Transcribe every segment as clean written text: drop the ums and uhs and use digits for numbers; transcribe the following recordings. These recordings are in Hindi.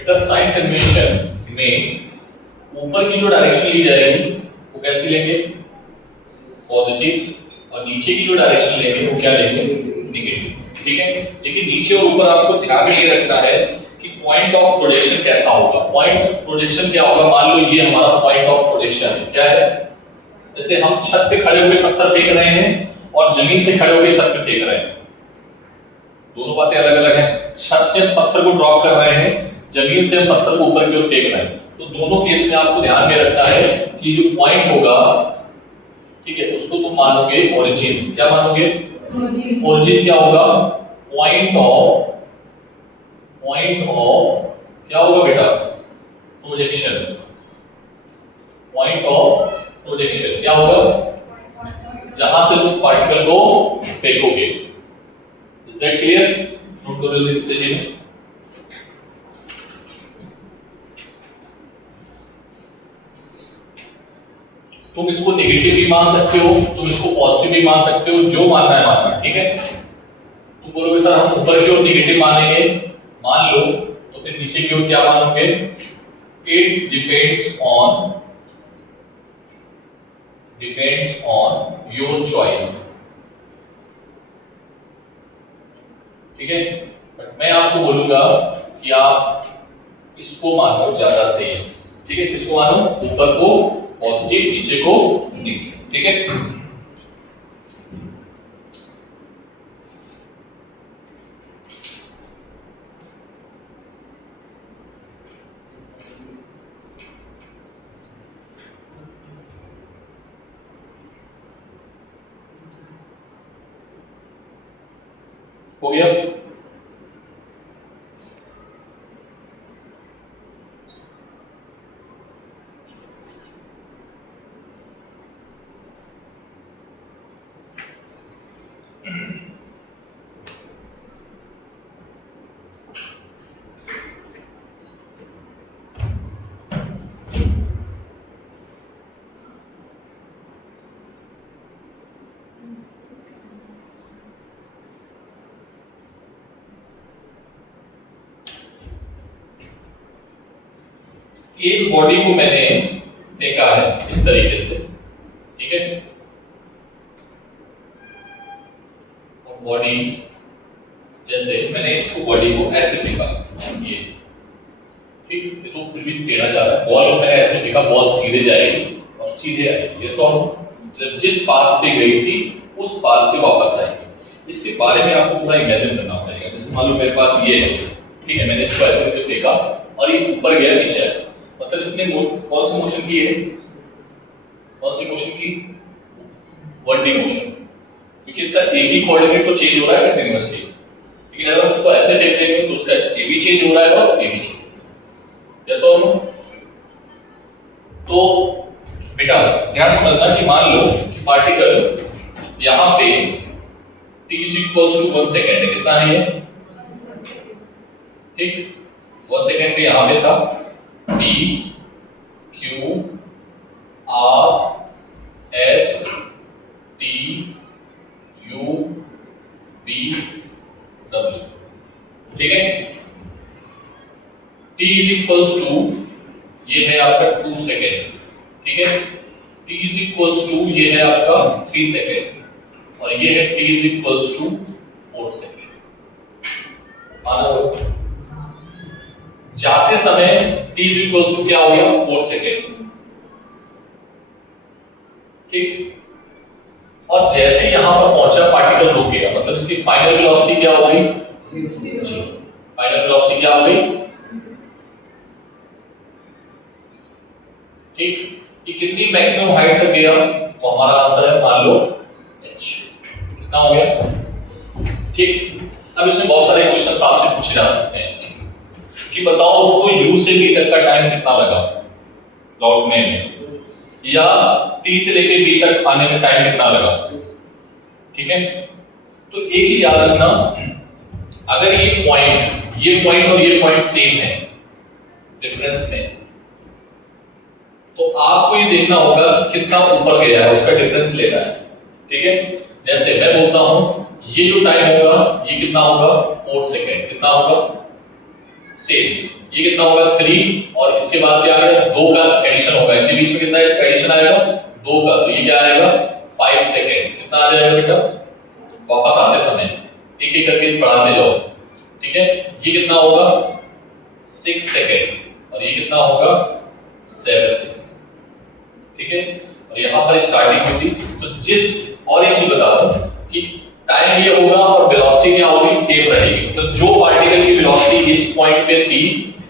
बेटा साइन कन्वेंशन में ऊपर की जो डायरेक्शन ली जाएगी वो कैसी लेंगे, पॉजिटिव, और नीचे की जो डायरेक्शन लेंगे वो क्या लेंगे, नेगेटिव। ठीक है, लेकिन नीचे और ऊपर आपको ध्यान में ये रखना है कि पॉइंट ऑफ प्रोजेक्शन कैसा होगा। पॉइंट ऑफ प्रोजेक्शन क्या होगा, मान लो ये हमारा पॉइंट ऑफ प्रोजेक्शन है, क्या है, जैसे हम छत पे खड़े हुए पत्थर फेंक रहे हैं और जमीन से खड़े होकर छत पे फेंक रहे हैं, दोनों बातें अलग अलग हैं। छत से हम पत्थर को ड्रॉप कर रहे हैं, जमीन से हम पत्थर को ऊपर की ओर फेंक रहे हैं, तो दोनों केस में आपको ध्यान में रखना है कि जो पॉइंट होगा, ठीक है, उसको तुम मानोगे ओरिजिन। क्या मानोगे, ओरिजिन क्या होगा, पॉइंट ऑफ क्या होगा बेटा, प्रोजेक्शन। पॉइंट ऑफ प्रोजेक्शन क्या होगा, जहां से तुम पार्टिकल को फेंकोगे। इज दैट क्लियर, नोट करो जल्दी से जी। तुम इसको नेगेटिव भी मान सकते हो, तुम इसको पॉजिटिव भी मान सकते हो, जो मानना है मानना है। ठीक है, तुम बोलोगे सर हम ऊपर की ओर नेगेटिव मानेंगे, मान लो, तो फिर नीचे की ओर क्या मानोगे, it's depends on your choice. ठीक है, बट मैं आपको बोलूंगा कि आप इसको मानो ज्यादा सही है। ठीक है, इसको मानो, ऊपर को पॉजिटिव, नीचे को नेगेटिव। ठीक है, हो गया। एक बॉडी को मैंने फेंका है इस तरीके से, ठीक है, और बॉडी, जैसे मैंने इसको बॉडी को ऐसे फेंका, ये ठीक, ये तो फिर भी टेढ़ा जा रहा है, बॉल को मैंने ऐसे फेंका, बॉल सीधे जाएगी और सीधे आएगी, ये सॉल्व। जिस पाथ पे गई थी उस पाथ से वापस आएगी। इसके बारे में आपको पूरा इमेजिन करना पड़ेगा। जैसे मान लो मेरे पास ये है, ठीक है, मैंने इसको ऐसे करके फेंका और ये ऊपर गया, नीचे आया, मतलब इसने कौन सी मोशन की है, कौन सी मोशन की, 1D मोशन, क्योंकि इसका एक ही कोऑर्डिनेट तो चेंज हो रहा है कंटीन्यूअसली। लेकिन अगर हम इसको ऐसे फेंक देंगे तो उसका ए भी चेंज हो रहा है और ए भी चेंज, यस और नो। तो बेटा ध्यान समझना कि मान लो कि पार्टिकल यहां पे t = 1 सेकंड है, कितना है ये, ठीक, 1 सेकंड पे यहां पे था, P Q R S T U V W, ठीक है। T = ये है आपका 2 सेकेंड, ठीक है, T = ये है आपका 3 सेकेंड और ये है T = 4 सेकेंड। माना हो जाते समय T = क्या हो गया, 4 सेकेंड, ठीक, और जैसे यहां पर पहुंचा पार्टिकल रुक गया, मतलब इसकी फाइनल वेलोसिटी क्या हो गई, जी, फाइनल वेलोसिटी क्या हो गई, ठीक। ये कितनी मैक्सिमम हाइट तक गया, तो हमारा आंसर है मान लो h, कितना हो गया, ठीक। अब इसमें बहुत सारे क्वेश्चन आपसे पूछे जा सकते हैं कि बताओ उसको u से b तक का टाइम कितना लगा लौटने में, या t से लेके b तक आने में टाइम कितना लगा, ठीक है। तो एक चीज याद रखना, अगर ये पॉइंट और ये पॉइंट सेम है डिफरेंस में, तो आपको ये देखना होगा कि कितना ऊपर गया है, उसका डिफरेंस लेना है, ठीक है। जैसे मैं बोलता हूं ये जो टाइम होगा ये कितना होगा, 4 सेकेंड, कितना होगा, सेम, ये कितना होगा 3 और इसके बाद क्या आएगा 2 का एडिशन होगा, इनके बीच में कितना एडिशन आएगा 2 का, तो ये क्या आएगा 5 सेकंड। कितना आ जाएगा बेटा, वापस आते समय एक एक करके बढ़ाते जाओ, ठीक है। ये कितना होगा 6 सेकंड और ये कितना होगा 7 सेकंड, ठीक है। और यहाँ पर स्टार्टिंग होती, तो जिस और एक चीज बता दूं कि टाइम ये होगा और वेलोसिटी क्या होगी सेम रहेगी, तो जो पार्टिकल की वेलोसिटी इस पॉइंट पे थी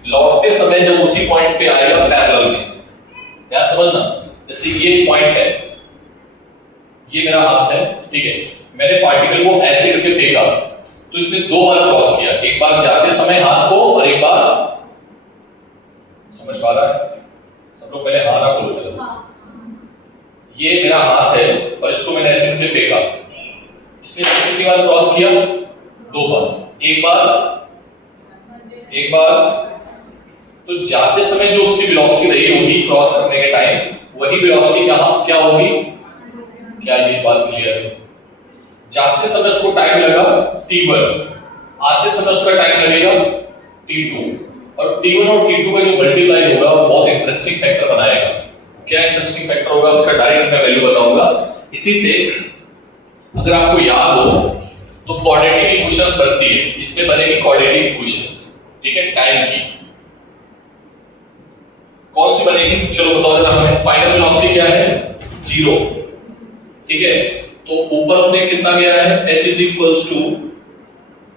लौटते समय जब उसी पॉइंट पे आएगा पैरेलल में, ध्यान समझना। जैसे ये पॉइंट है, ये मेरा हाथ है, ठीक है, मैंने पार्टिकल को ऐसे करके फेंका तो इसने 2 बार क्रॉस किया, एक बार जाते समय हाथ को और एक बार, समझ पा रहा है सब लोग, पहले हाथ ना खोलो पहले। ये मेरा हाथ है और इसको मैंने ऐसे करके फेंका, इसने कितनी बार क्रॉस किया 2 बार, एक बार। तो जाते समय जो उसकी वेलोसिटी रही होगी क्रॉस करने के टाइम, वही वेलोसिटी क्या होगी, क्या ये बात क्लियर है? जाते समय उसको टाइम लगा t1, आते समय उसका टाइम लगेगा t2, और t1 और t2 का जो मल्टीप्लाई होगा वो बहुत इंटरेस्टिंग फैक्टर बनाएगा। क्या इंटरेस्टिंग फैक्टर होगा उसका डायरेक्ट मैं वैल्यू बताऊंगा। इसी से अगर आपको याद हो तो क्वाड्रेटिक इक्वेशंस बनती है, इसमें बनेगी क्वाड्रेटिक इक्वेशंस, ठीक है, टाइम की। कौन सी बनेगी चलो बताओ जरा हमें। फाइनल वेलोसिटी क्या है 0, ठीक है, तो ऊपर उसने कितना गया है h इज इक्वल्स टू,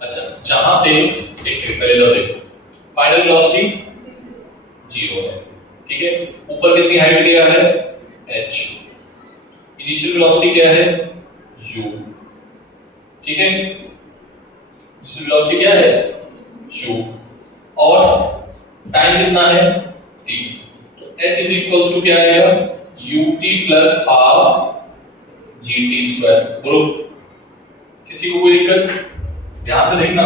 अच्छा जहां से एक सेकंड पहले इधर देखो, फाइनल वेलोसिटी 0 है, ठीक है, ऊपर कितनी हाइट गया है h, इनिशियल वेलोसिटी क्या है u, ठीक है, इनिशियल वेलोसिटी क्या है u, और टाइम कितना है t, तो h इज इक्वल्स टू क्या आएगा ut plus half gt square. बोलो किसी को कोई दिक्कत, ध्यान से देखना,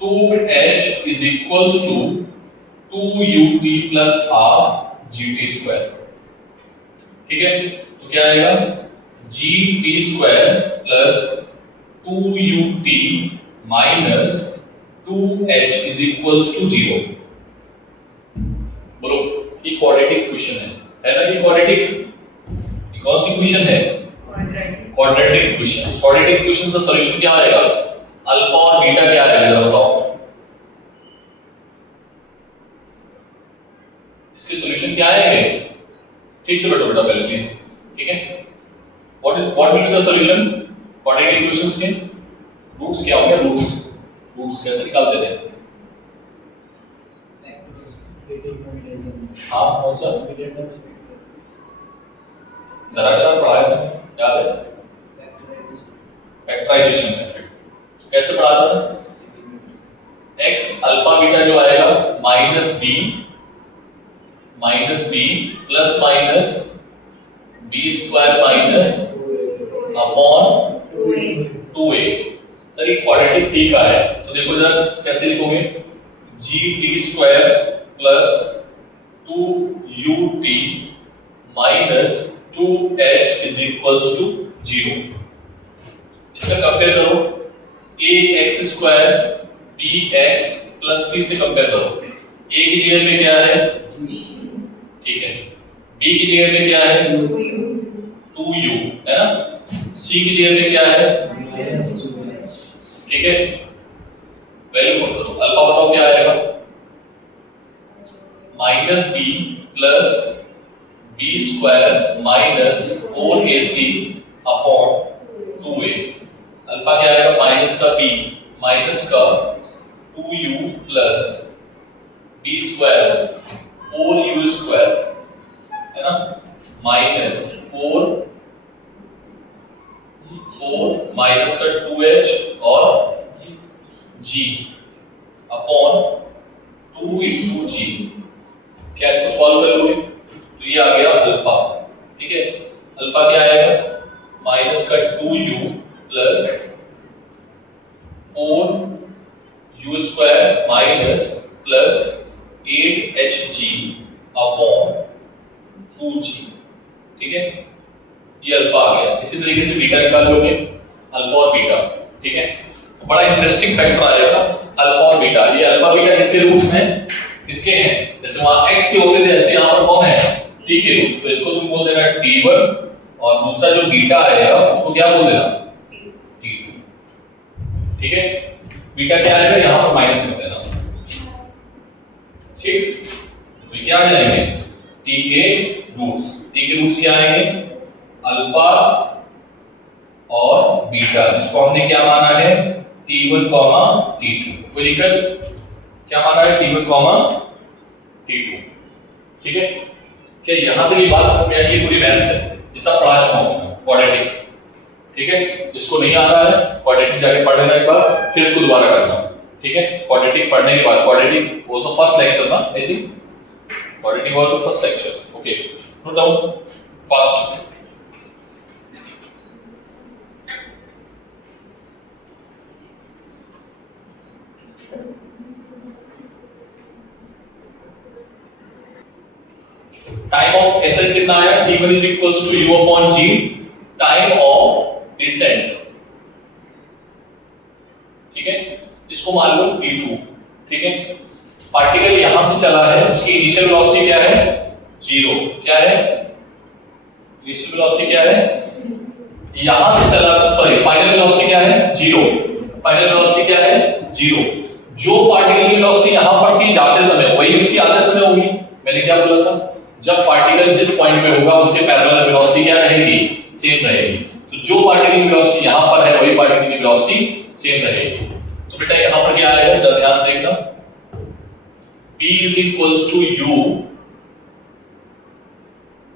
2h is equals to 2ut plus half gt square, ठीक है, तो क्या आएगा gt square plus 2ut minus 2h is equals to 0। बोलो ये क्वाड्रेटिक इक्वेशन है ना, ये क्वाड्रेटिक, कौन सी इक्वेशन है क्वाड्रेटिक इक्वेशन। क्वाड्रेटिक इक्वेशन का सॉल्यूशन क्या आएगा, अल्फा और बीटा क्या आएगा जरा बताओ, इसके सॉल्यूशन क्या आएंगे, ठीक से बैठो बेटा पहले प्लीज, ठीक है। What will be the solution quadratic equations के, रूट्स क्या होंगे, रूट्स कैसे निकालते थे, हाँ कौन सा दराक्षर पढ़ाया था याद है, फैक्टराइजेशन मेथड, तो कैसे पढ़ा था, x अल्फा बीटा जो आएगा minus b plus minus b square minus upon 2a। Sir ये क्वाड्रेटिक t का है, तो देखो जरा कैसे लिखोगे, gt square plus 2ut minus 2h is equals to 0। इसका कंपेयर करो, ax square bx plus c से कंपेयर करो, a की जगह पे क्या है, ठीक है, b की जगह पे क्या है 2u है ना, c की जगह पे क्या है, ठीक है, वैल्यू पुट करो, अल्फा बताओ क्या आएगा, minus b plus b square minus 4ac upon 2a। Alpha क्या आएगा माइनस का b माइनस का 2u plus b square 4u square है ना, माइनस 4 माइनस का 2h और g अपॉन 2 into g। क्या इसको सॉल्व कर लोगे तो ये आ गया अल्फा, ठीक है, अल्फा क्या आएगा माइनस का 2u plus 4u square minus plus 8hg upon 2g, ठीक है, ये अल्फा आ गया। इसी तरीके से बीटा निकाल लोगे, अल्फा और बीटा, ठीक है। तो बड़ा इंटरेस्टिंग फैक्टर आएगा, अल्फा और बीटा, ये अल्फा बीटा किसके रूट्स हैं, इसके हैं। जैसे वहां x के होते थे ऐसे यहां पर कौन है, t के रूट्स, तो इसको तुम बोल देना t1 और दूसरा जो बीटा आएगा उसको क्या बोल देना t2। ठीक है, बीटा क्या आएगा यहां पर माइनस कर देना। ठीक, तो क्या आ जाएंगे t के रूट्स क्या आएंगे अल्फा और बीटा, जिसको हमने क्या माना है t1, t2, कोई दिक्कत, क्या माना है t1, t2। ठीक है, क्या यहां तक ये बात समझ में आई, ये पूरी मैथ्स है, ये सब पढ़ा चुका हूं क्वाड्रेटिक। ठीक है, जिसको नहीं आ रहा है क्वाड्रेटिक जाके पढ़ लेना एक बार, फिर इसको दोबारा करना। ठीक है, क्वाड्रेटिक पढ़ने के बाद, quadratic was the first lecture ना, I think quadratic was the first lecture. Okay, note down first. Time of ascent कितना आया, t1 is equals to u upon g, time of descent. ठीक है, इसको मान लो t2। ठीक है, पार्टिकल यहां से चला है, उसकी इनिशियल वेलोसिटी क्या है 0, क्या है इनिशियल वेलोसिटी क्या है, यहां से चला, सॉरी फाइनल वेलोसिटी क्या है 0, फाइनल वेलोसिटी क्या है 0। जो पार्टिकल की वेलोसिटी यहां पर थी जाते समय वही उसकी आते समय होगी। मैंने क्या बोला था, जब पार्टिकल जिस पॉइंट पे होगा उसके पैरेलल वेलोसिटी क्या रहेगी, सेम रहेगी। तो जो पार्टिकल की वेलोसिटी यहां पर है वही पार्टिकल की वेलोसिटी सेम रहेगी। तो बेटा यहां पर क्या आएगा, जरा ध्यान से देखना, p is equals to u,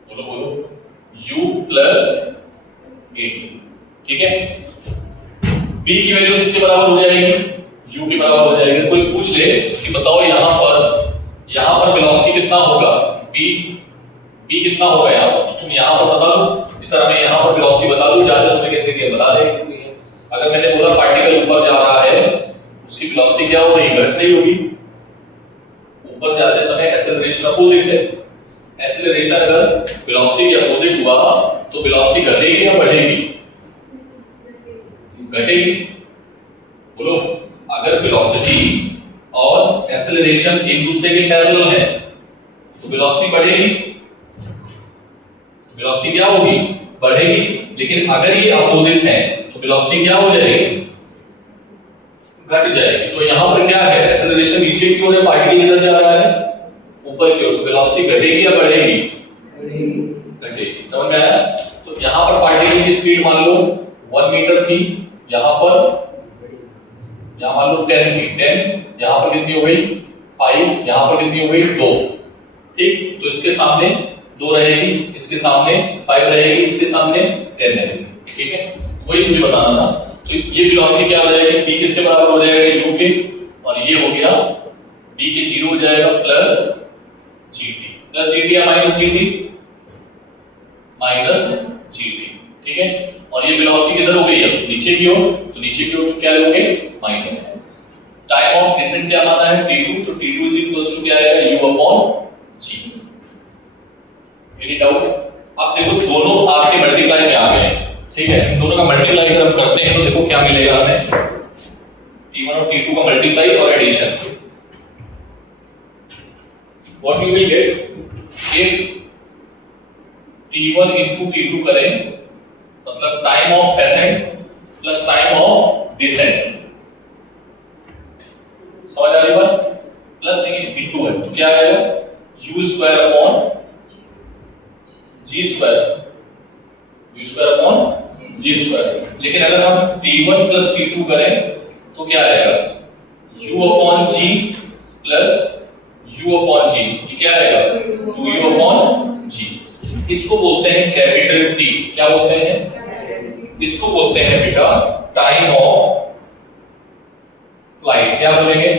बोलो u plus at। ठीक है, p की वैल्यू किसके बराबर हो जाएगी, u के बराबर हो जाएगी। कोई पूछ ले कि बताओ यहां पर वेलोसिटी कितना होगा, p कितना होगा यहां पर, तुम यहां पर बता दो, इस तरह मैं यहां पर वेलोसिटी बता दूं, जाते समय कितनी थी बता दे कितनी है। अगर मैंने बोला पार्टिकल ऊपर जा रहा है, उसकी वेलोसिटी क्या हो रही है, घट रही होगी। ऊपर जाते समय एक्सेलरेशन अपोजिट है, एक्सेलरेशन अगर वेलोसिटी के अपोजिट हुआ तो वेलोसिटी घटेगी या बढ़ेगी, घटेगी। बोलो, अगर वेलोसिटी और एक्सेलरेशन एक दूसरे के पैरेलल है तो वेलोसिटी बढ़ेगी, वेलोसिटी क्या होगी, बढ़ेगी। लेकिन अगर ये अपोजिट है तो वेलोसिटी क्या हो जाएगी, घट जाएगी। तो यहां पर क्या है, एक्सेलरेशन नीचे की ओर है, पार्टिकल किधर जा रहा है ऊपर की ओर, तो वेलोसिटी घटेगी या बढ़ेगी, घटेगी। समझ में आया। तो यहां पर पार्टिकल की स्पीड मान लो 1 मीटर थी, यहां मान लो 10 थी, 10 यहां पर कितनी हो गई 5, यहां पर कितनी हो गई 2। ठीक, तो इसके सामने 2 रहेगी, इसके सामने 5 रहेगी, इसके सामने 10 रहेगी। ठीक है, वही मुझे बताना था। तो ये वेलोसिटी क्या हो जाएगी, p किसके बराबर हो जाएगा u के, और ये हो गया b के 0 हो जाएगा प्लस gt या माइनस gt। ठीक है, और ये वेलोसिटी किधर हो गई अब नीचे की ओर, तो नीचे की ओर क्या लोगे माइनस। टाइम ऑफ डिसेंट क्या माना है t2, तो t2 इज इक्वल्स टू क्या आएगा u upon g। Any doubt. अब देखो दोनों आपके मल्टीप्लाई में आ गए हैं। ठीक है, इन दोनों का मल्टीप्लाई अगर हम करते हैं तो देखो क्या मिलेगा हमें, t1 और t2 का मल्टीप्लाई और addition. What you will get, if t1 into t2 करें मतलब time of ascent plus time of descent, समझ आ रही बात, प्लस नहीं इनटू है तो क्या आएगा u square upon g square, u square upon g square. लेकिन अगर हम t1 प्लस t2 करें तो क्या आएगा u upon g plus u upon g, ये क्या आएगा 2u अपॉन g। इसको बोलते हैं कैपिटल T, क्या बोलते हैं, इसको बोलते हैं बेटा टाइम ऑफ फ्लाइट। क्या बोलेंगे,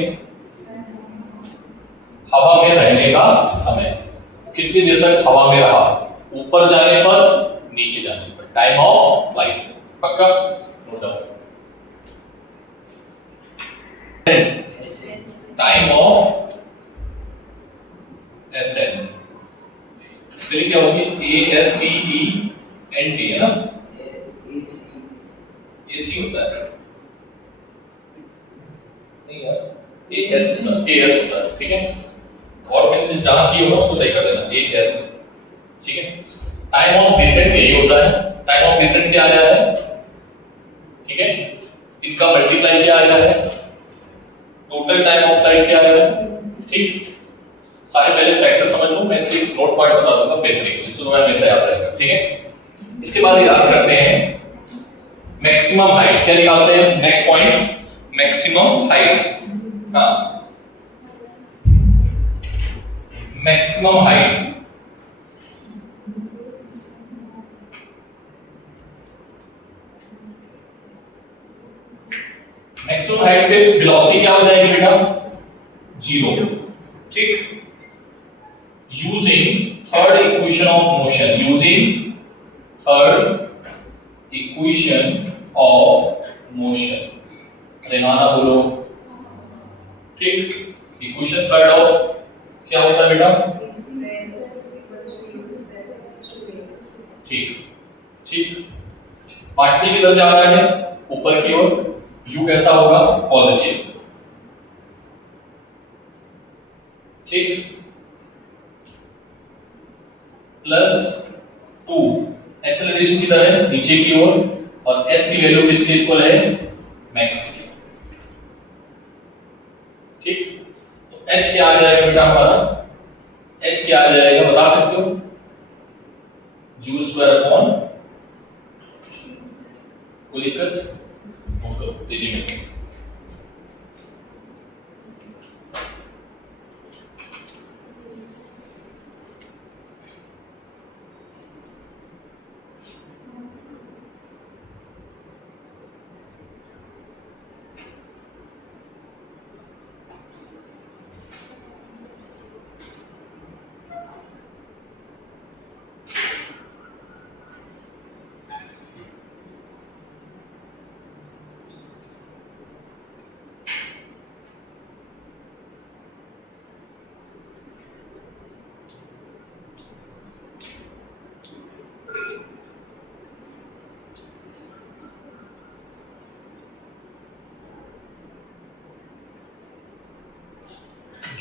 हवा में रहने का समय, कितनी देर तक हवा में रहा, ऊपर जाने पर नीचे जाने पर, टाइम ऑफ फ्लाइट। पक्का, note down. Time of accent, इसके लिए क्या होगी ASCENT है ना, AC होता है नहीं यार, एस होता है, ठीक है। और मैंने जहां की होगा उसको सही कर देना, ए एस, ठीक है। टाइम ऑफ डिसेंट यही होता है, टाइम ऑफ डिसेंट क्या आया है, ठीक है। इनका मल्टीप्लाई क्या आया है, टोटल टाइम ऑफ फ्लाइट क्या आया है, ठीक। सारे पहले फैक्टर समझ लो, मैं इसके नोट पॉइंट बता दूंगा बेहतरीन, जिससे तुम्हें हमेशा याद रहेगा, ठीक है। इसके बाद याद करते हैं मैक्सिमम हाइट, क्या निकालते हैं नेक्स्ट पॉइंट, मैक्सिमम हाइट। हाँ, मैक्सिमम हाइट, मैक्सिमम हाइट पे वेलोसिटी क्या हो जाएगी बेटा, 0, ठीक। Using third equation of motion, using third equation of motion, अरे हाँ ना बोलो, ठीक। इक्वेशन थर्ड ऑफ क्या होता है बेटा, ठीक, ठीक। पार्टिकल किधर जा रहा है, ऊपर की ओर, u कैसा होगा, पॉजिटिव, ठीक। प्लस 2, एक्सेलरेशन किधर है, नीचे की ओर, और s की वैल्यू किसके इक्वल है, मैक्स की, ठीक। तो h क्या आ जाएगा बेटा हमारा, h क्या आ जाएगा बता सकते हो, u स्क्वायर अपॉन, कोई दिक्कत, नोट करो तेजी में।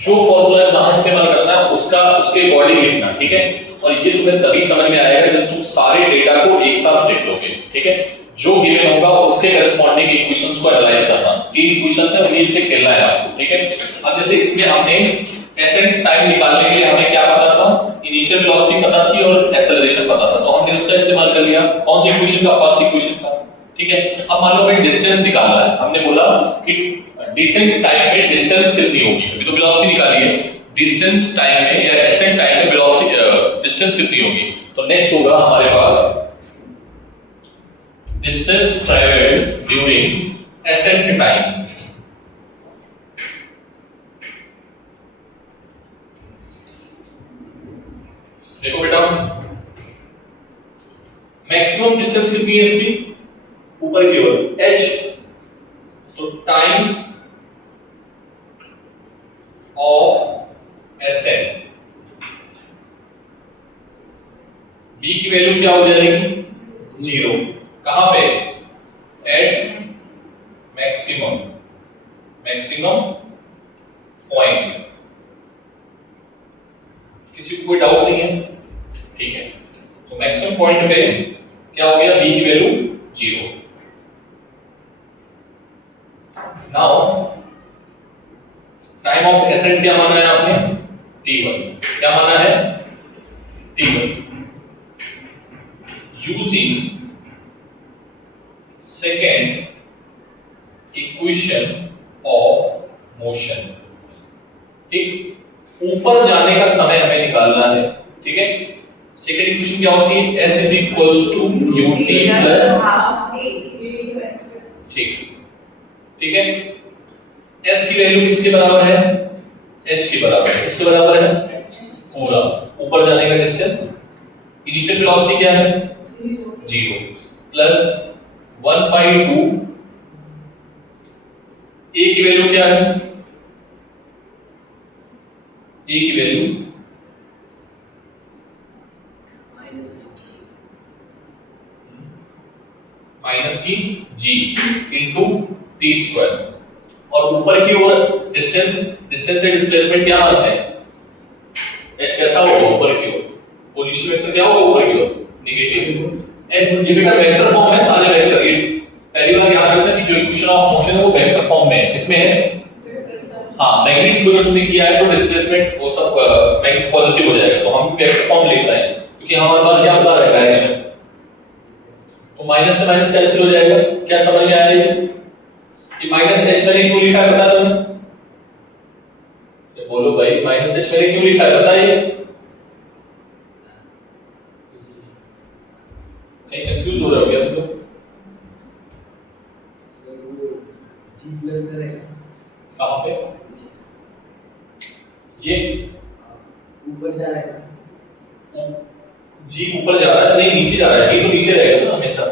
जो फॉर्मूला जहां इस्तेमाल करना है उसका उसके अकॉर्डिंग लिखना, ठीक है। और ये तुम्हें तभी समझ में आएगा जब तुम सारे डेटा को एक साथ लिख लोगे, ठीक है। जो गिवन होगा उसके करस्पॉन्डिंग इक्वेशंस को एनालाइज करना, तीन इक्वेशंस है उन्हीं से खेलना है आपको, ठीक है। अब जैसे इसमें हमने एसेंट टाइम निकालने के लिए हमें क्या पता था, इनिशियल वेलोसिटी पता थी और एक्सेलरेशन पता था, तो हमने उसका इस्तेमाल कर लिया, कौन सी इक्वेशन का, फर्स्ट इक्वेशन का, ठीक है। अब मान लो भाई डिस्टेंस निकालना है, हमने बोला कि डिसेंट टाइम में डिस्टेंस कितनी होगी, अभी तो वेलोसिटी निकाली है, डिस्टेंट टाइम में या एसेंट टाइम में वेलोसिटी डिस्टेंस कितनी होगी, तो नेक्स्ट होगा हमारे पास distance travelled during ascent time, देखो बेटा मैक्सिमम डिस्टेंस कितनी है इसकी, ऊपर की ओर h, तो टाइम ऑफ एसेंट, b की वैल्यू क्या हो जाएगी, 0, कहां पे, एट मैक्सिमम, मैक्सिमम पॉइंट, किसी को कोई डाउट नहीं है, ठीक है। तो मैक्सिमम पॉइंट पे क्या हो गया, b की value 0। Now time of accent क्या माना है आपने, t1, क्या माना है, t1, using second equation of motion, ठीक। ऊपर जाने का समय हमें निकालना है, ठीक है। सेकेंड इक्वेशन क्या होती है, s is equals to ut plus, ठीक, ठीक है। s की वैल्यू किसके बराबर है, h के बराबर है, किसके बराबर है, पूरा ऊपर जाने का डिस्टेंस, इनिशियल वेलोसिटी क्या है, 0, प्लस 1/2, a की वैल्यू क्या है, a की वैल्यू माइनस की g इंटू टी स्क्वायर, और ऊपर की ओर डिस्टेंस से डिस्प्लेसमेंट क्या मानते हैं? h कैसा होगा? ऊपर की ओर। पोजीशन वेक्टर क्या होगा? ऊपर की ओर नेगेटिव। एंड ये बेटा वेक्टर फॉर्म है सारे वेक्टर। ये पहली बार याद रखना कि जो इक्वेशन ऑफ मोशन है वो वेक्टर फॉर्म में है। किसमें है? हाँ, मैग्नेटिक फ्लो तुमने किया है तो डिस्प्लेसमेंट वो सब मैग्नेटिक पॉजिटिव हो जाएगा, तो हम वेक्टर फॉर्म लिख रहे हैं क्योंकि हमारे पास क्या बता रहा है? डायरेक्शन। तो माइनस से माइनस कैंसिल हो जाएगा। क्या समझ में आया? ये माइनस h मैंने क्यों लिखा है बता दो। ये बोलो भाई, माइनस h मैंने क्यों लिखा है बताइए। कहीं कंफ्यूज हो रहे हो क्या तुम? जी प्लस करेगा कहां पे? ये ऊपर जा रहा है। जी ऊपर जा रहा है? नहीं, नीचे जा रहा है। जी तो नीचे रहेगा ना हमेशा।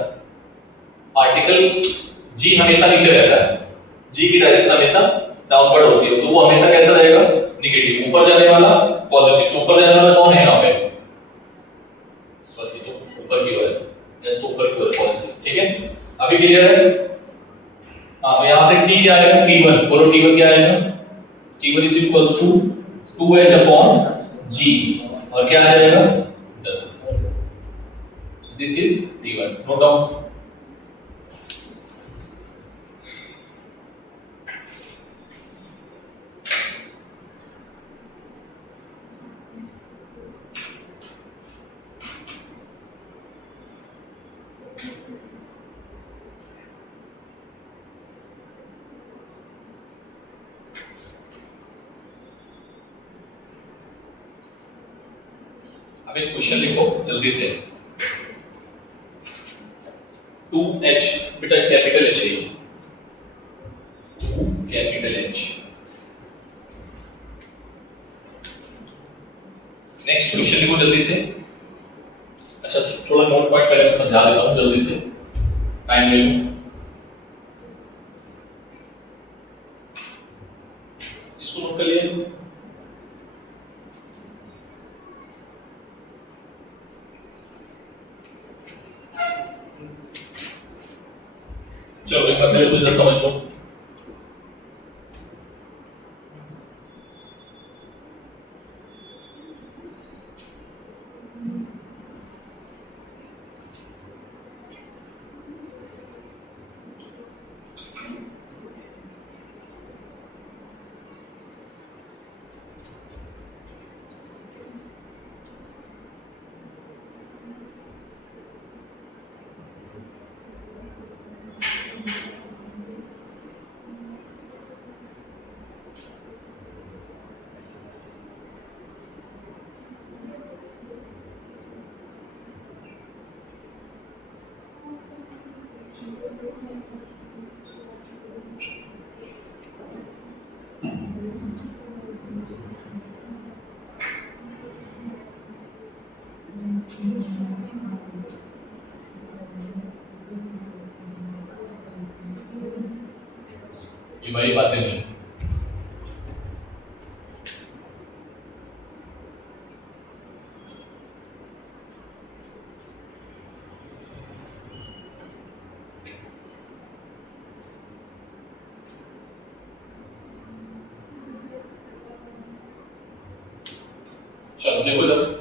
पार्टिकल जी हमेशा नीचे रहता है। जी की डायरेक्शन हमेशा डाउनवर्ड होती है, तो वो हमेशा कैसा रहेगा? नेगेटिव। ऊपर जाने वाला पॉजिटिव। तो ऊपर जाने वाला कौन है यहाँ पे? सॉरी, तो ऊपर की ओर है। एस तो ऊपर की ओर पॉजिटिव। ठीक है, अभी क्लियर है? हाँ, तो यहाँ से t क्या आएगा? t1। बोलो t1 क्या आएगा? t1 is equals to 2h upon g। और क्या आ जाएगा? This is t1। Note down. अब एक क्वेश्चन लिखो जल्दी से। 2h बेटा कैपिटल H है, कैपिटल H। नेक्स्ट क्वेश्चन लिखो जल्दी से। अच्छा, थोड़ा नोट पॉइंट पहले मैं समझा देता हूँ जल्दी से, टाइम ले लो। इसको नोट कर लिया? चलो एक बार पहले तो इधर समझ लो। ये भाई बातें नहीं। चलो देखो इधर।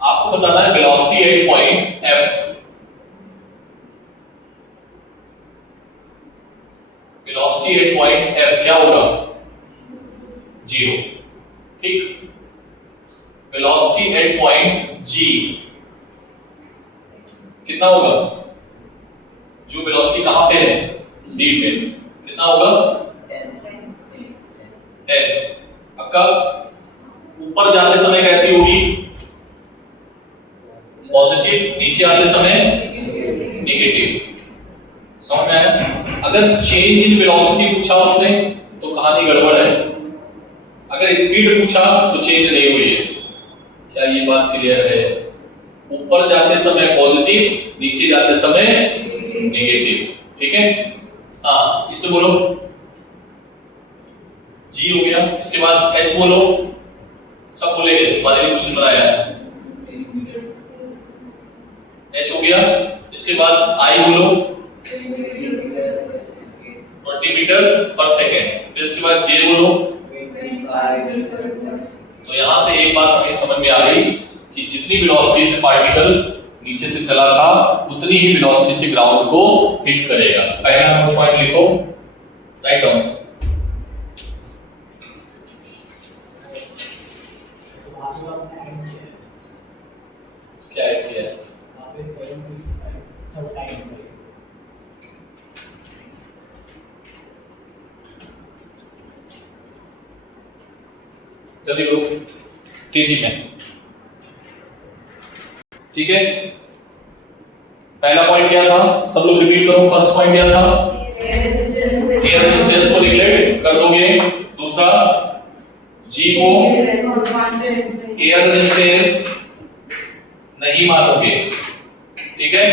आपको बताना है velocity at point F। Velocity at point F क्या होगा? 0। ठीक। वेलोसिटी एट पॉइंट G कितना होगा? जो वेलोसिटी कहां पे है? D पे। कितना कितना होगा 10 10। अक्का ऊपर जाते समय कैसी होगी पॉजिटिव, नीचे आते समय नेगेटिव। समझ में आया? अगर चेंज इन वेलोसिटी पूछा उसने तो कहानी गड़बड़ है, अगर स्पीड पूछा तो चेंज नहीं हुई है। क्या ये बात क्लियर है? ऊपर जाते समय पॉजिटिव, नीचे जाते समय नेगेटिव, ठीक है? हाँ, इससे बोलो जी हो गया। इसके बाद एच बोलो, सब बोलेंगे, तुम्हारे लिए क्वेश्चन बनाया है। एच हो गया। इसके बाद आई बोलो 20 मीटर पर सेकेंड। फिर इसके बाद जे बोलो 25 तो यहां से एक बात हमें समझ में आ गई कि जितनी वेलोसिटी से पार्टिकल नीचे से चला था उतनी ही वेलोसिटी से ग्राउंड को हिट करेगा। पहला नोट पॉइंट लिखो, राइट डाउन। क्या ऐड किया है? जल्दी करो तेजी में, ठीक है? पहला पॉइंट क्या था, सब लोग रिपीट करो। फर्स्ट पॉइंट क्या था, एयर रेजिस्टेंस को निगलेक्ट कर दोगे। दूसरा जी को एयर रेजिस्टेंस नहीं मानोगे, ठीक है?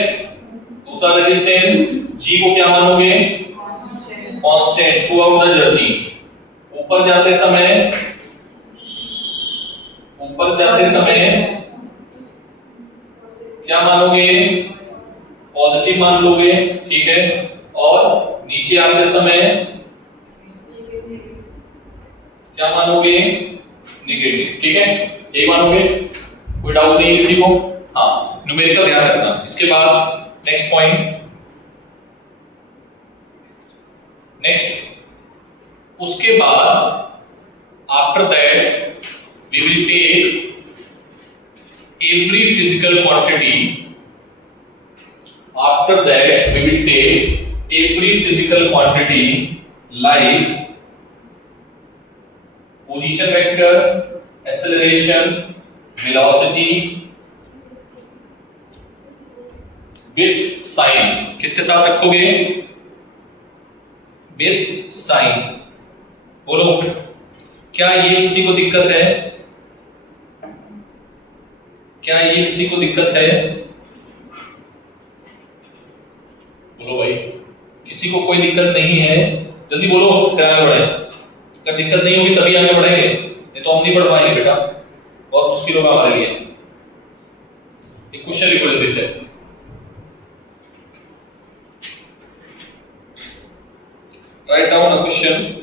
दूसरा रेजिस्टेंस जी को क्या मानोगे, constant through out the journey. ऊपर जाते समय क्या मानोगे, पॉजिटिव मान लोगे, ठीक है? और नीचे आते समय क्या मानोगे, नेगेटिव, ठीक है? ये मानोगे, कोई डाउट नहीं किसी को? हाँ, न्यूमेरिकल ध्यान रखना। इसके बाद नेक्स्ट पॉइंट, उसके बाद after that we will take every physical quantity, after that we will take every physical quantity like position vector, acceleration, velocity with sign। किसके साथ रखोगे, with sign। बोलो क्या ये किसी को दिक्कत है, क्या ये किसी को दिक्कत है? बोलो भाई, किसी को कोई दिक्कत नहीं है? जल्दी बोलो, क्या आगे बढ़े। अगर दिक्कत नहीं होगी तभी आगे बढ़ेंगे, नहीं तो हम नहीं बढ़ पाएंगे बेटा, बहुत मुश्किल होगा हमारे लिए। एक क्वेश्चन लिखो जल्दी से, राइट डाउन अ क्वेश्चन।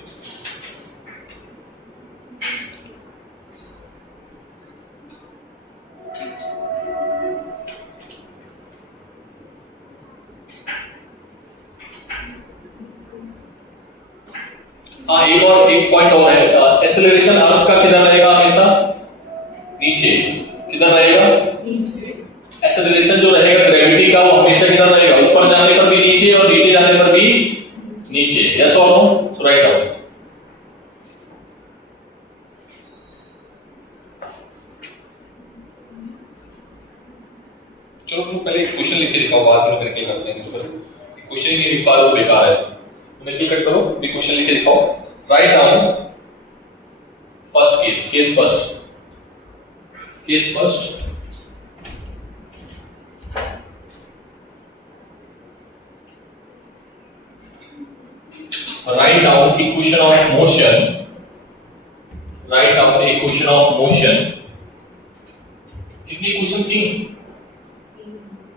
हाँ, एक पॉइंट और है, एक्सेलरेशन अर्थ का किधर रहेगा, हमेशा नीचे। किधर रहेगा एक्सेलरेशन जो रहेगा ग्रेविटी का, वो हमेशा किधर रहेगा, ऊपर जाने पर भी नीचे और नीचे जाने पर भी नीचे। यस और नो? सो राइट डाउन। चलो तुम पहले क्वेश्चन लिख के दिखाओ, बाद में करके करते हैं। तो क्वेश्चन ही नहीं लिख पा रहे हो, बेकार है। तुम कट करो, भी क्वेश्चन लिख के दिखाओ। Write down first case first. Write down equation of motion. Write down equation of motion. कितनी इक्वेशन थी?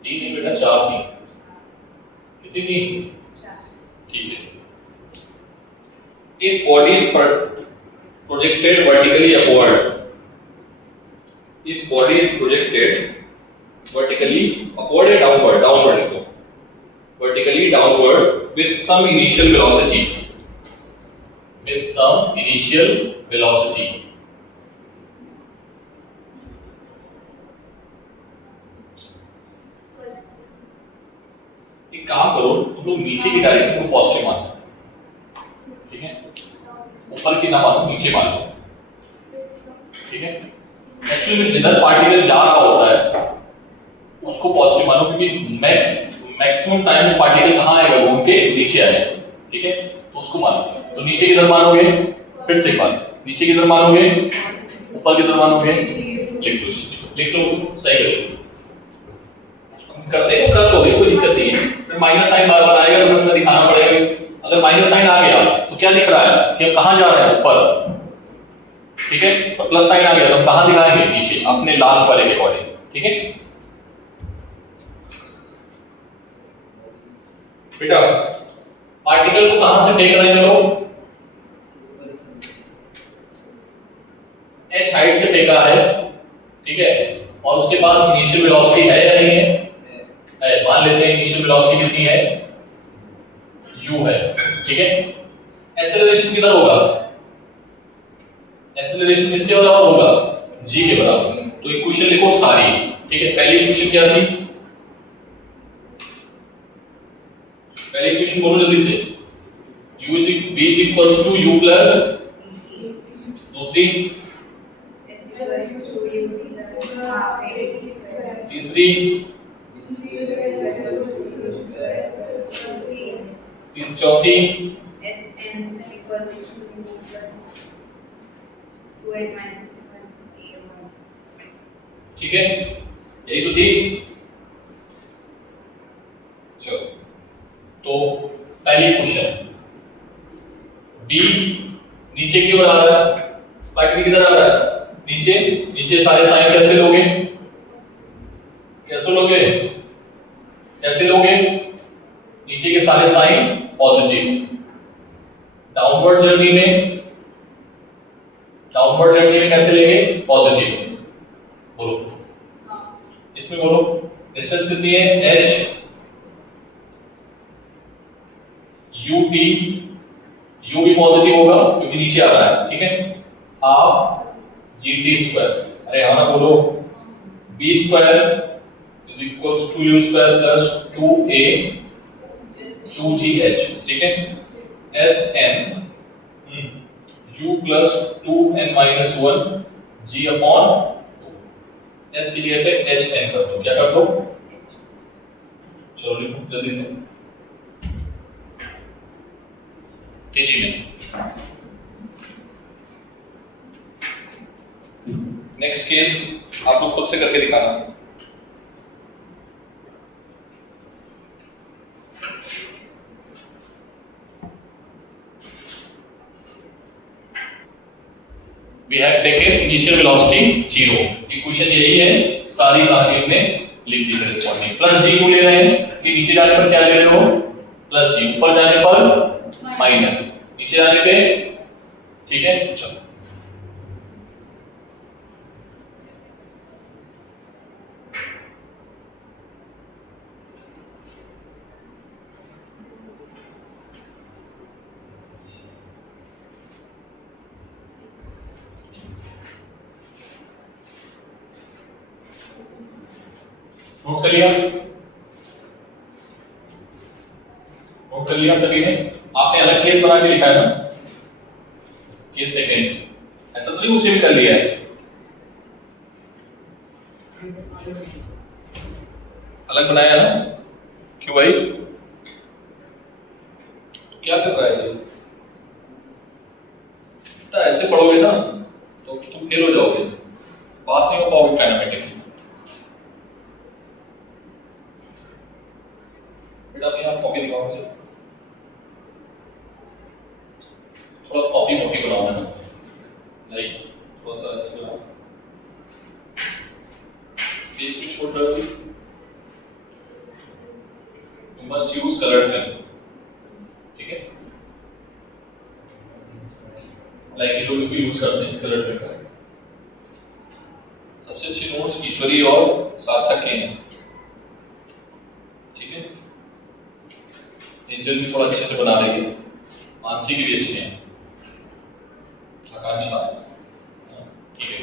तीन नहीं बेटा, चार थी। कितनी थी? ठीक है। If body is projected vertically upward, if body is projected vertically upward or downward, downward लिखो, vertically downward with some initial velocity, with some initial velocity. एक काम करो, तुम लोग नीचे की डायरेक्शन को पॉजिटिव मानो, पर की ना मानो, नीचे मान लो, ठीक है। एक्चुअली में जिधर पार्टिकल जा रहा होता है उसको पॉजिटिव मानो, क्योंकि मैक्सिमम टाइम में पार्टिकल कहाँ आएगा, घूम के नीचे आएगा, ठीक है, तो उसको मानो। तो नीचे किधर मानोगे, फिर से एक बात, नीचे किधर मानोगे, ऊपर किधर मानोगे, लिख लो इस चीज को, लिख लो उसको, सही करो, करते हो कर लोगे, कोई दिक्कत नहीं है। फिर माइनस साइन बार बार आएगा तो तुम्हें दिखाना पड़ेगा। अगर माइनस साइन आ गया तो क्या लिख रहा है कि हम कहाँ जा रहे हैं, ऊपर, ठीक है, और प्लस साइन आ गया तो हम कहाँ दिखाएंगे, नीचे, अपने लास्ट वाले के अकॉर्डिंग, ठीक है। बेटा पार्टिकल को कहां से फेंक रहे हैं लोग, h हाइट से फेंका है, ठीक है, और उसके पास इनिशियल वेलोसिटी है या नहीं है, मान लेते हैं इनिशियल वेलोसिटी कितनी है, u है, ठीक है। एक्सेलरेशन किधर होगा, एक्सेलरेशन किसके बराबर होगा, g के बराबर। तो इक्वेशन लिखो सारी, ठीक है। पहली इक्वेशन क्या थी, पहली इक्वेशन बोलो जल्दी से, u is b is equals to u plus, दूसरी, तीसरी, चौथी, ठीक है, यही तो थी। चलो तो पहली क्वेश्चन, b नीचे की ओर आ रहा है, पार्टिकल किधर आ रहा है, नीचे, नीचे सारे साइन कैसे लोगे, कैसे लोगे, कैसे लोगे, नीचे के सारे साइन पॉजिटिव। डाउनवर्ड जर्नी में, डाउनवर्ड जर्नी में कैसे लेंगे, पॉजिटिव, बोलो, इसमें बोलो, डिस्टेंस कितनी है, h, ut, u भी पॉजिटिव होगा क्योंकि नीचे आ रहा है, ठीक है, हाफ gt स्क्वायर, अरे हाँ ना बोलो, b square is equals to u square plus 2a 2gh, ठीक है, sn u plus 2n minus 1 g upon 2, s की जगह पे hn कर दो, क्या कर दो, चलो लिखो जल्दी से तेजी में। नेक्स्ट केस आप लोग खुद से करके दिखाना, we have taken initial velocity 0, equation यही है, सारी कहानी हमने लिख दी करेस्पॉन्डिंग। प्लस g को ले रहे हैं कि नीचे जाने पर क्या ले रहे हो, प्लस g, ऊपर जाने पर माइनस, नीचे जाने पे, ठीक है। चलो नोट कर लिया, नोट कर लिया सभी ने, आपने अलग केस बना के लिखा है ना, केस सेकंड, ऐसा तो नहीं उसे भी कर लिया है, अलग बनाया ना, क्यों भाई, तो क्या कर रहा है ये, तो ऐसे पढ़ोगे ना तो तुम फेल हो जाओगे, पास नहीं हो पाओगे काइनेमेटिक्स में। बेटा अपनी आप कॉपी दिखाओ मुझे, थोड़ा कॉपी मोटी बनाओ ना, लाइक थोड़ा सा ऐसे बनाओ, पेज भी छोड़ रहे हो, you must use colored pen, ठीक है, लाइक ये लोग भी यूज करते हैं कलर्ड पेन का। सबसे अच्छे नोट्स ईश्वरी और सार्थक के हैं, ठीक है, एंजल भी थोड़ा अच्छे से बना रही है, मानसी की भी अच्छी है, आकांक्षा, ठीक है,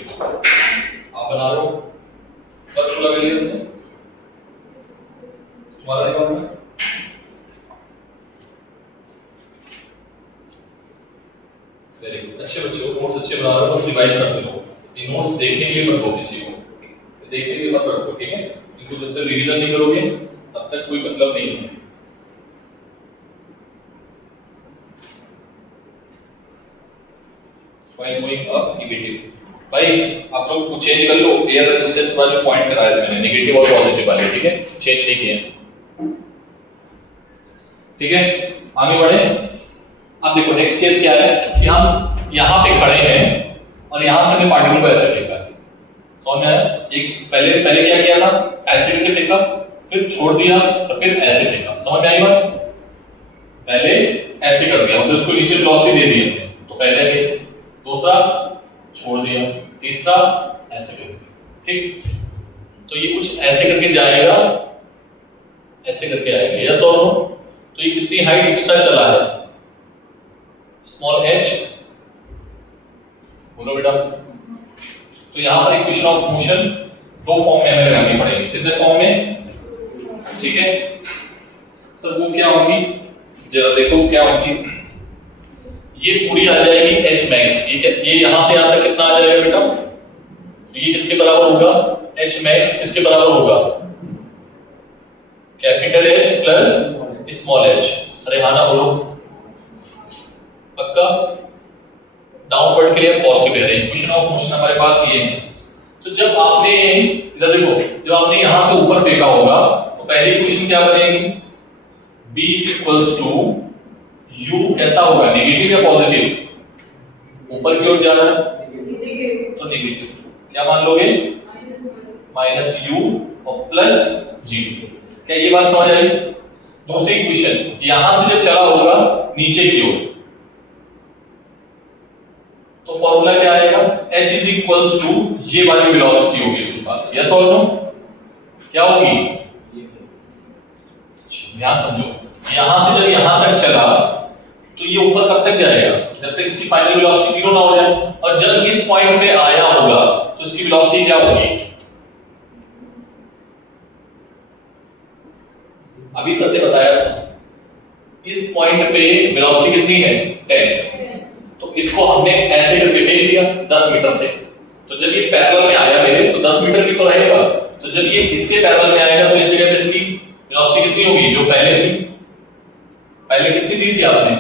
आप बना रहे हो, वर्क लगा लिया तुमने, तुम्हारा दिमाग में वेरी अच्छे बच्चे हो, नोट्स अच्छे बना रहे हो, बस रिवाइज करते रहो। ये नोट्स देखने के लिए मत रखो किसी को, देखने के लिए मत रखो, ठीक है? इनको जब तक रिवीजन नहीं करोगे तब तक कोई मतलब नहीं है। While going up negative, भाई आप लोग चेंज कर लो एयर रेजिस्टेंस वाला जो पॉइंट कराया था मैंने, नेगेटिव और पॉजिटिव वाले, ठीक है? चेंज नहीं किए, ठीक है? आगे बढ़े। अब देखो नेक्स्ट केस क्या है कि हम यहाँ पे खड़े हैं और यहाँ से हमने पार्टिकल को ऐसे फेंका, समझ में आया? एक पहले क्या किया था, ऐसे करके फेंका, फिर छोड़ दिया और फिर ऐसे फेंका, समझ में आई बात? पहले ऐसे कर दिया, मतलब उसको इनिशियल वेलोसिटी दे दी हमने, तो पहले केस, दूसरा छोड़ दिया, तीसरा ऐसे कर दिया, ठीक? तो ये कुछ ऐसे करके जाएगा, ऐसे करके आएगा, यस और नो? तो ये कितनी हाइट एक्स्ट्रा चला है, स्मॉल h, बोलो बेटा। तो यहाँ पर इक्वेशन ऑफ मोशन दो फॉर्म में हमें लगानी पड़ेगी, कितने फॉर्म में, ठीक है? सर वो क्या होंगी, जरा देखो क्या होंगी। ये पूरी आ जाएगी h max, ये यहाँ से यहाँ तक कितना आ जाएगा बेटा, तो ये किसके बराबर होगा, h max किसके बराबर होगा, capital H plus small h। अरे हाँ ना बोलो, पक्का? डाउनवर्ड के लिए पॉजिटिव है, इक्वेशन ऑफ मोशन हमारे पास ये है। तो जब आपने इधर देखो, जब आपने यहां से ऊपर फेंका होगा तो पहली इक्वेशन क्या बनेगी, b = u कैसा होगा, नेगेटिव या पॉजिटिव? ऊपर की ओर जा रहा है तो नेगेटिव, क्या मान लोगे, -u और प्लस g। क्या ये बात समझ आई? दूसरी इक्वेशन, यहां से जब चला होगा नीचे की ओर तो फॉर्मूला क्या आएगा, h = ये वाली वेलोसिटी होगी इसके पास, यस और नो? क्या होगी, ध्यान समझो, यहां से जब यहां तक चला तो ये ऊपर कब तक जाएगा, जब तक इसकी फाइनल वेलोसिटी 0 ना हो जाए, और जब इस पॉइंट पे आया होगा तो इसकी वेलोसिटी क्या होगी, अभी सर ने बताया था, इस पॉइंट पे वेलोसिटी कितनी है, 10, तो इसको हमने ऐसे करके फेंक दिया 10 मीटर से, तो जब ये पैरेलल में आया मेरे तो 10 मीटर भी तो रहेगा, तो जब ये इसके पैरेलल में आएगा तो इस जगह पे इसकी वेलोसिटी कितनी होगी, जो पहले थी, पहले कितनी दी थी आपने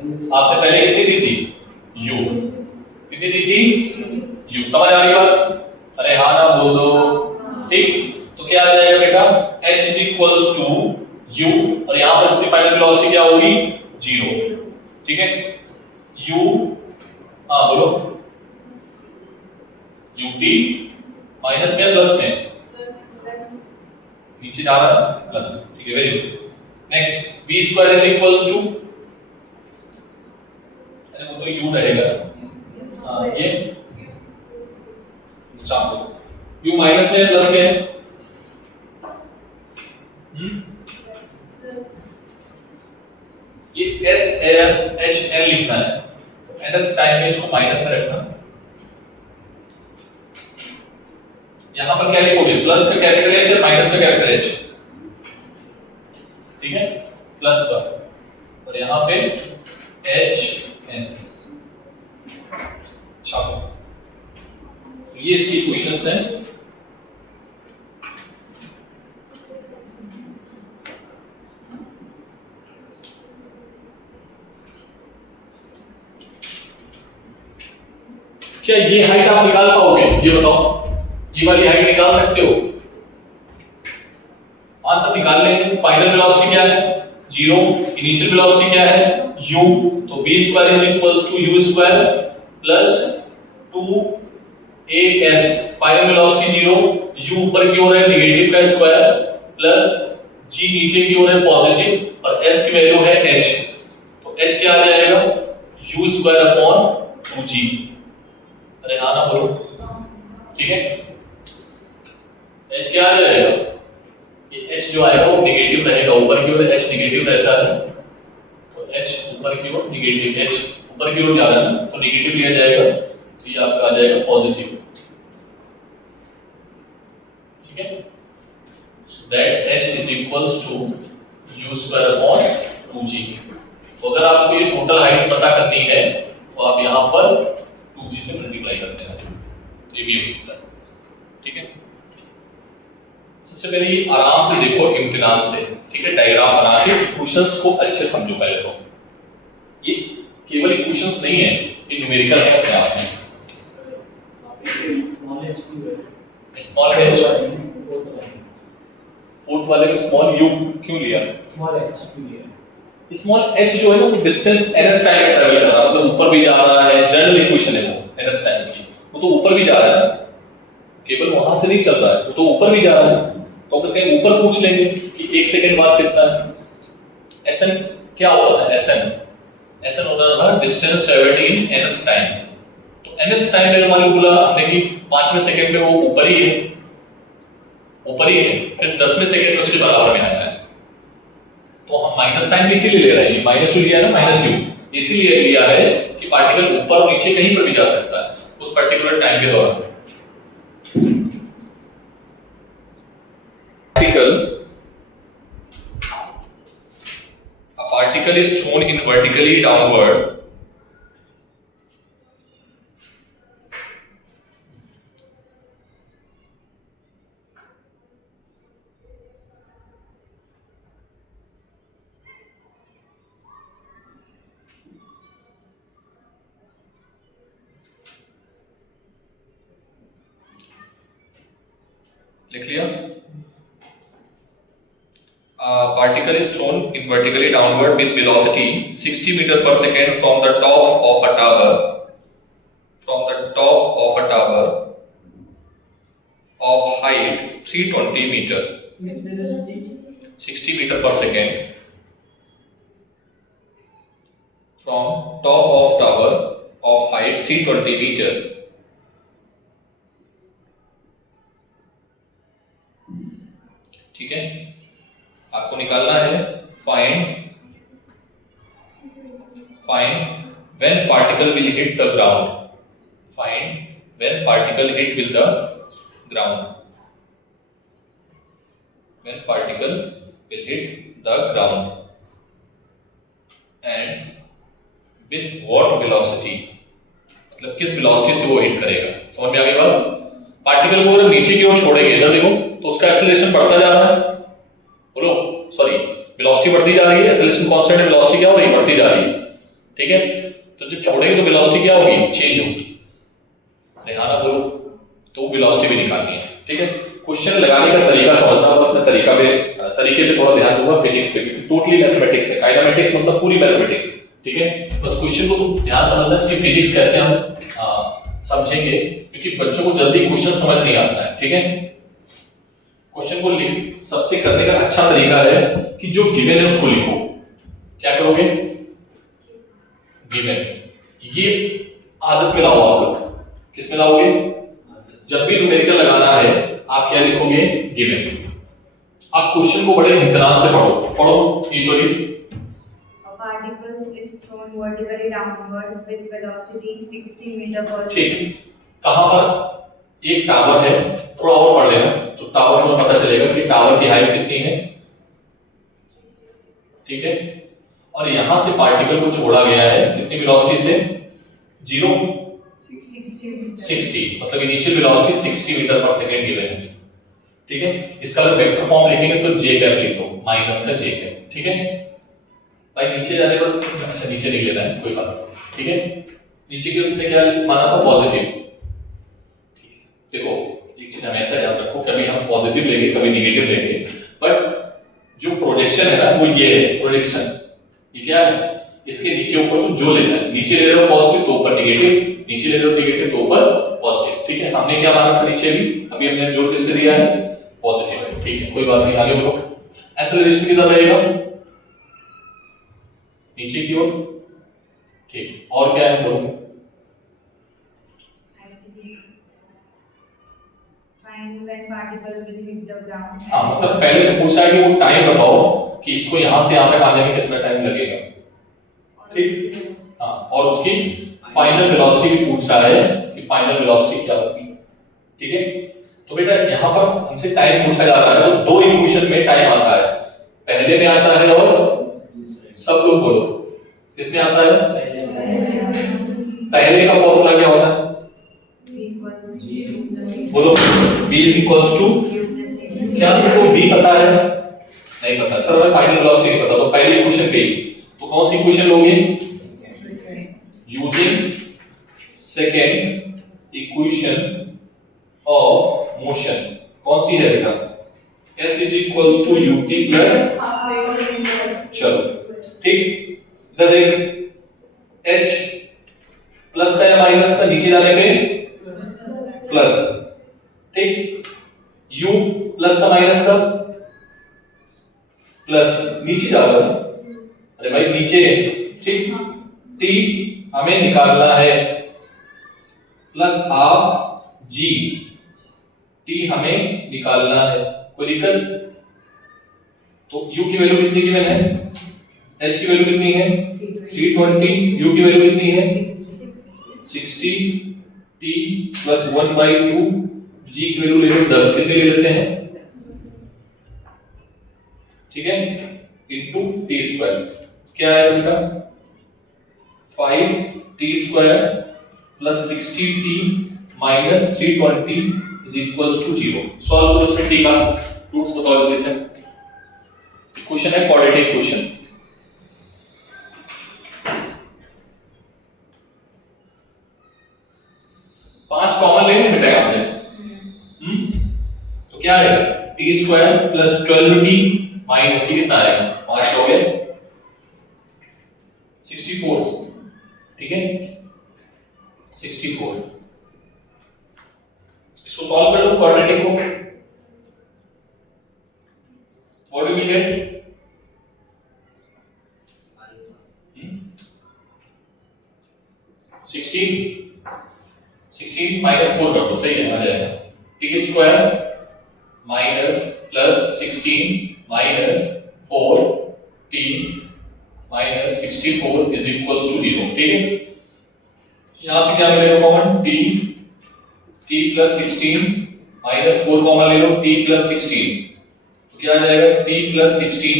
पहले कितनी दी थी, u, कितनी दी थी, u। समझ आ रही बात? अरे हाँ ना बोल दो, ठीक? तो क्या आ जाएगा बेटा, h = u, और यहाँ पर इसकी फाइनल वेलोसिटी क्या होगी, 0, ठीक है? u, हाँ बोलो, ut माइनस में प्लस में, नीचे जा रहा है प्लस, ठीक है? Very good. नेक्स्ट, b² = अरे वो तो u रहेगा, हाँ ये u माइनस में प्लस में, ये SLHL लिखना है, तो nth टाइम में इसको माइनस में रखना, यहां पर क्या लिखोगे, प्लस का कैपिटल H या माइनस का कैपिटल H, ठीक है? प्लस का, और यहां पे HN, छापो। तो ये इसकी इक्वेशंस हैं। क्या ये हाइट आप निकाल पाओगे, ये बताओ, ये वाली हाइट निकाल सकते हो? हाँ सब निकाल लेंगे। फाइनल वेलोसिटी क्या है, 0, इनिशियल वेलोसिटी क्या है, u, तो v² = u² plus 2as, final velocity 0, u ऊपर की ओर है नेगेटिव का स्क्वायर प्लस g नीचे की ओर है पॉजिटिव, और s की वैल्यू है h, तो h क्या आ जाएगा, u² / 2g। अरे हाँ ना बोलो, ठीक है? h क्या आ जाएगा, ये h जो आएगा वो नेगेटिव रहेगा, ऊपर की ओर h नेगेटिव रहता है, तो h ऊपर की ओर नेगेटिव, h ऊपर की ओर जा रहा है तो नेगेटिव लिया जाएगा, तो ये आपका आ जाएगा पॉजिटिव, ठीक है? So that h = u² / 2g। तो अगर आपको ये टोटल हाइट पता करनी है तो आप यहाँ यहाँ पर 2g से मल्टीप्लाई करते हैं, तो ये भी हो सकता है। ठीक है, सबसे पहले ये आराम से देखो इम्तिनान से, ठीक है, डायग्राम बना के इक्वेशंस को अच्छे समझो। पहले तो ये केवल इक्वेशंस नहीं है, ये न्यूमेरिकल है अपने आप में। स्मॉल h, फोर्थ वाले में स्मॉल u क्यों लिया? स्मॉल h जो है ना वो डिस्टेंस nth टाइम में ट्रैवल कर रहा है, मतलब ऊपर भी जा रहा है। जनरल इक्वेशन है वो nth टाइम की, वो तो ऊपर भी जा रहा है, केवल वहां से नहीं चल रहा है, वो तो ऊपर भी जा रहा है। तो अगर कहीं ऊपर पूछ लेंगे कि 1 सेकंड बाद कितना है, sn क्या होता था? sn होता था distance travelled in nth time. तो nth टाइम में मान लो बोला हमने कि 5वें सेकंड में वो ऊपर ही है, फिर 10वें सेकंड में उसके बराबर में आया है, तो हम माइनस साइन इसीलिए ले रहे हैं, माइनस यू लिया ना, माइनस यू इसीलिए लिया है कि पार्टिकल ऊपर और नीचे कहीं पर भी जा सकता है उस पर्टिकुलर टाइम के दौरान। A particle is thrown in vertically downward लिख लिया। Particle is thrown in vertically downward with velocity 60 meter per second from the top of a tower, of height 320 meter, 60 meter per second from top of tower of height 320 meter. ठीक है, आपको निकालना है find when particle will hit the ground, find when particle hit with the ground, when particle will hit the ground and with what velocity, मतलब किस वेलोसिटी से वो हिट करेगा। समझ में आ गई बात? पार्टिकल को अगर नीचे की ओर छोड़ेंगे, इधर देखो, तो उसका एक्सेलरेशन बढ़ता जा रहा है, बोलो सॉरी, वेलोसिटी बढ़ती जा रही है, एक्सेलरेशन कांस्टेंट है, वेलोसिटी क्या हो रही है? बढ़ती जा रही है। ठीक है, तो जब छोड़ेंगे तो वेलोसिटी क्या होगी? चेंज होगी। रेहाना बोलो, तो वेलोसिटी भी निकालनी है। ठीक है, क्वेश्चन लगाने का तरीका समझना, बस मैं तरीके पे थोड़ा ध्यान दूंगा। फिजिक्स पे टोटली मैथमेटिक्स है, काइनेमेटिक्स मतलब पूरी मैथमेटिक्स। ठीक है, बस क्वेश्चन को तुम ध्यान समझना, इसकी फिजिक्स कैसे हम समझेंगे, क्योंकि बच्चों को जल्दी क्वेश्चन समझ नहीं आता है। ठीक है, क्वेश्चन को लिख सबसे करने का अच्छा तरीका है कि जो गिवन है उसको लिखो। क्या करोगे? गिवन, ये आदत में लाओ आप लोग। किस में लाओगे? जब भी न्यूमेरिकल लगाना है आप क्या लिखोगे? गिवन। आप क्वेश्चन को बड़े इम्तिनान से पढ़ो ईश्वरी। A particle is thrown vertically downward with velocity 60 meter per second. ठीक, कहां पर? एक टावर है, थोड़ा और पढ़ लेना तो टावर में पता चलेगा कि टावर की हाइट कितनी है। ठीक है, और यहां से पार्टिकल को छोड़ा गया है कितनी वेलोसिटी से? 60, मतलब इनिशियल वेलोसिटी 60 मीटर पर सेकंड गिवन है। ठीक है, इसका अगर वेक्टर फॉर्म लिखेंगे तो j कैप लिख दो, माइनस का j कैप। ठीक है भाई, नीचे जाने पर अच्छा नीचे लिख लेना है, कोई बात नहीं। ठीक है, नीचे की तुमने क्या माना था? पॉजिटिव। देखो एक चीज हमेशा याद रखो, कभी हम पॉजिटिव लेंगे कभी नेगेटिव लेंगे, बट जो प्रोजेक्शन है ना वो ये है प्रोजेक्शन। ये क्या है? इसके नीचे ऊपर तो जो लेना है, नीचे ले रहे हो पॉजिटिव तो ऊपर नेगेटिव, नीचे ले रहे हो नेगेटिव तो ऊपर पॉजिटिव। ठीक है, हमने क्या माना था नीचे भी, अभी हमने जोर किस पे दिया है? पॉजिटिव। ठीक है, कोई बात नहीं, आगे बढ़ो। एक्सेलरेशन कितना रहेगा? नीचे की ओर। ठीक, और क्या है बोलो? Find when particle will hit the ground. हाँ, मतलब पहले तो पूछा है कि वो टाइम बताओ कि इसको यहाँ से यहाँ तक आने में कितना टाइम लगेगा। ठीक, हाँ, और उसकी फाइनल वेलोसिटी भी पूछ रहा है कि फाइनल वेलोसिटी क्या होगी। ठीक है, तो बेटा यहाँ पर हमसे टाइम पूछा जा रहा है, तो दो इक्वेशन में टाइम आता है, पहले में आता है और सब लोग बोलो किसमें आता है? पहले का फॉर्मूला क्या होता है? V equals to U plus A. बोलो, v is equals to, U plus A. क्या तुमको v पता है? नहीं पता सर, हमें फाइनल वेलोसिटी नहीं पता, तो पहली इक्वेशन पे तो कौन सी इक्वेशन लोगे? Using second equation of motion, कौन सी है बेटा? s is equals to ut plus, चलो ठीक, इधर देख, h प्लस का या माइनस का नीचे जाने पे प्लस, ठीक, u प्लस का माइनस का प्लस, नीचे जाओ, अरे भाई नीचे, ठीक, t हमें निकालना है प्लस हाफ g, t हमें निकालना है, कोई दिक्कत? तो u की वैल्यू कितनी गिवन है? h की वैल्यू कितनी है? 320, u की वैल्यू कितनी है? 60, t प्लस 1/2, g की वैल्यू ले लो 10, कितने ले लेते हैं? ठीक है, इनटू टी स्क्वायर, क्या है उनका? 5t square plus 60t minus 320 is equals to 0। Solve करो इसमें t का रूट्स बताओ जल्दी से। क्वेश्चन है क्वाड्रेटिक क्वेश्चन। पांच कॉमन लेने बेटा यहां से, तो क्या आएगा? T square plus 12t minus ये कितना आएगा? 5 हो गए 64, ठीक है 64। इसको सॉल्व कर लो क्वाड्रेटिक को, what do we get? 16 minus 4 कर दो, सही है, आ जाएगा। T square minus plus 16 minus 4t minus 64 is equals to 0, ठीक है। यहां से क्या मिलेगा common? t plus 16 minus 4 common ले लो, t प्लस 16, तो क्या आ जाएगा? t प्लस 16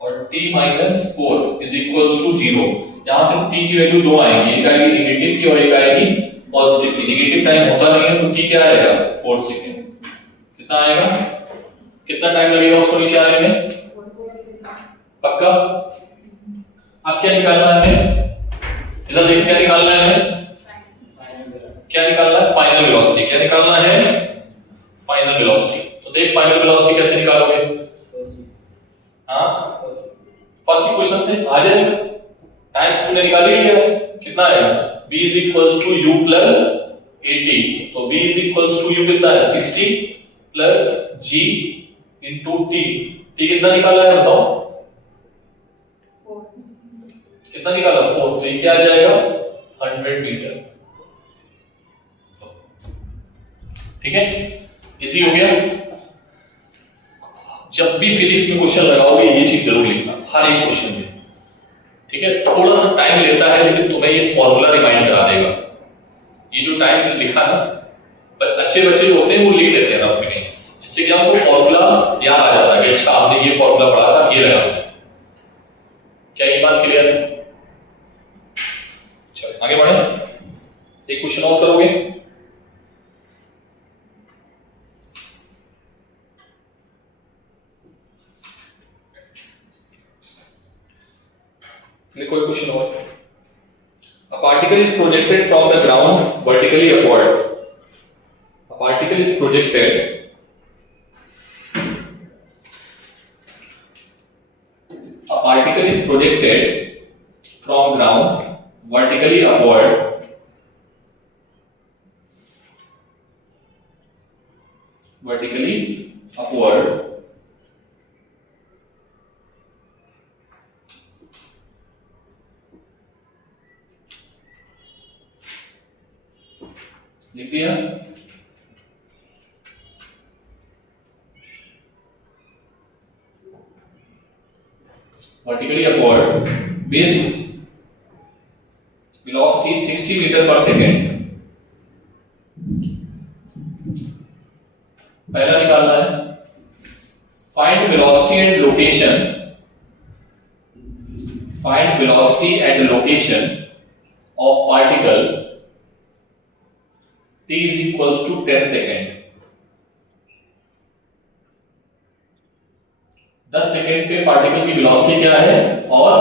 और t minus 4 is equals to 0। यहां से t की वैल्यू दो आएगी, एक आएगी नेगेटिव की और एक आएगी पॉजिटिव की। नेगेटिव टाइम होता नहीं है तो t क्या आएगा? 4 सेकंड। कितना आएगा? कितना टाइम लगेगा उसको नीचे आने में? पक्का? अब क्या निकालना है हमें? इधर देखिए क्या निकालना है हमें? क्या निकालना है? Final velocity. क्या निकालना है? Final velocity. तो देख फाइनल वेलोसिटी कैसे निकालोगे? हाँ, फर्स्ट इक्वेशन से आ जाएगा। टाइम तुमने निकाल ही लिया, कितना आएगा? v is equals to u plus at, तो v is equals to u कितना है? 60 plus g into t, t कितना निकाला है बताओ? 4। कितना निकाला? 4, तो ये क्या आ जाएगा? 100 मीटर, ठीक है, इजी हो गया। जब भी फिजिक्स में क्वेश्चन लगाओगे ये चीज जरूर लिखना हर एक क्वेश्चन में, ठीक है। थोड़ा सा टाइम लेता है लेकिन तुम्हें ये फॉर्मूला रिमाइंड करा देगा। ये जो टाइम लिखा ना, पर अच्छे बच्चे जो होते हैं वो लिख लेते हैं रफ में कहीं, जिससे कि आपको फॉर्मूला याद आ जाता है कि अच्छा आपने ये फॉर्मूला पढ़ा था, ये लगा है। क्या ये बात क्लियर है? चलो आगे बढ़े, एक क्वेश्चन और करोगे। लिखो एक क्वेश्चन और। A particle is projected from the ground vertically upward. A particle is projected. A particle is projected from ground vertically upward. Vertically upward. लिख दिया। Vertically upward with velocity 60 meter per second। पहला निकालना है, find velocity and location। Find velocity and location of particle t is equals to 10 second. 10 second पे पार्टिकल की वेलोसिटी क्या है और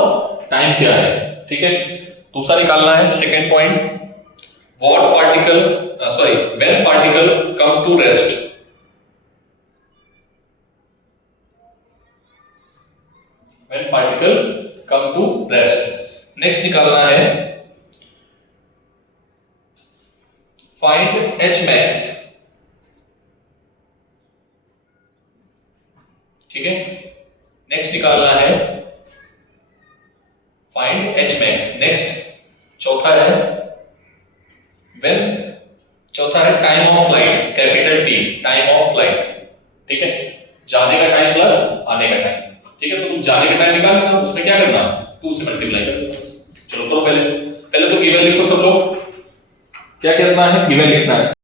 टाइम क्या है, ठीक है। दूसरा निकालना है second point, what particle when particle come to rest. When particle come to rest. Next निकालना है फाइंड एच मैक्स, ठीक है। नेक्स्ट निकालना है फाइंड एच मैक्स। नेक्स्ट चौथा है time of flight, capital T, time of flight, ठीक है। जाने का टाइम प्लस आने का टाइम, ठीक है। तो तुम जाने का टाइम निकालना, उसमें क्या करना, 2 से मल्टीप्लाई कर देना। चलो करो, पहले तो गिवन लिखो सब लोग। क्या करना है, गिवन लिखना है।